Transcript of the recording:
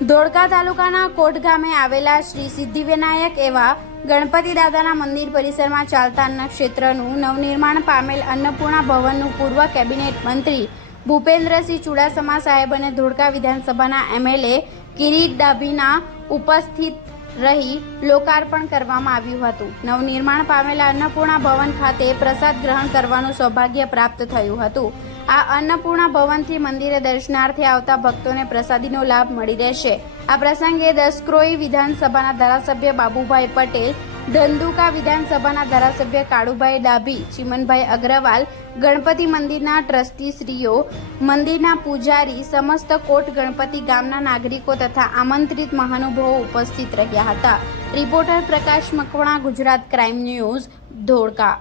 ધોળકા તાલુકાના કોટ ગામે આવેલા શ્રી સિદ્ધિવિનાયક એવા ગણપતિ દાદાના મંદિર પરિસરમાં ચાલતા ક્ષેત્રનું નવનિર્માણ પામેલ અન્નપૂર્ણા ભવનનું પૂર્વ કેબિનેટ મંત્રી ભૂપેન્દ્રસિંહ ચુડાસમા સાહેબ અને ધોળકા વિધાનસભાના એમએલએ કિરીટ ડાભીના ઉપસ્થિત રહી લોકાર્પણ કરવામાં આવ્યું હતું. નવનિર્માણ પામેલા અન્નપૂર્ણા ભવન ખાતે પ્રસાદ ગ્રહણ કરવાનું સૌભાગ્ય પ્રાપ્ત થયું હતું. આ અન્નપૂર્ણા ભવનથી મંદિરે દર્શનાર્થે આવતા ભક્તોને પ્રસાદીનો લાભ મળી રહેશે. આ પ્રસંગે દસક્રોઈ વિધાનસભાના ધારાસભ્ય બાબુભાઈ પટેલ ધંધુકા વિધાનસભાના ધારાસભ્ય કાળુભાઈ ડાભી, ચિમનભાઈ અગ્રવાલ, ગણપતિ મંદિરના ટ્રસ્ટીશ્રીઓ મંદિરના પૂજારી, સમસ્ત કોટ ગણપતિ ગામના નાગરિકો તથા આમંત્રિત મહાનુભાવો ઉપસ્થિત રહ્યા હતા. Reporter Prakash Makwana, Gujarat crime news, Dholka.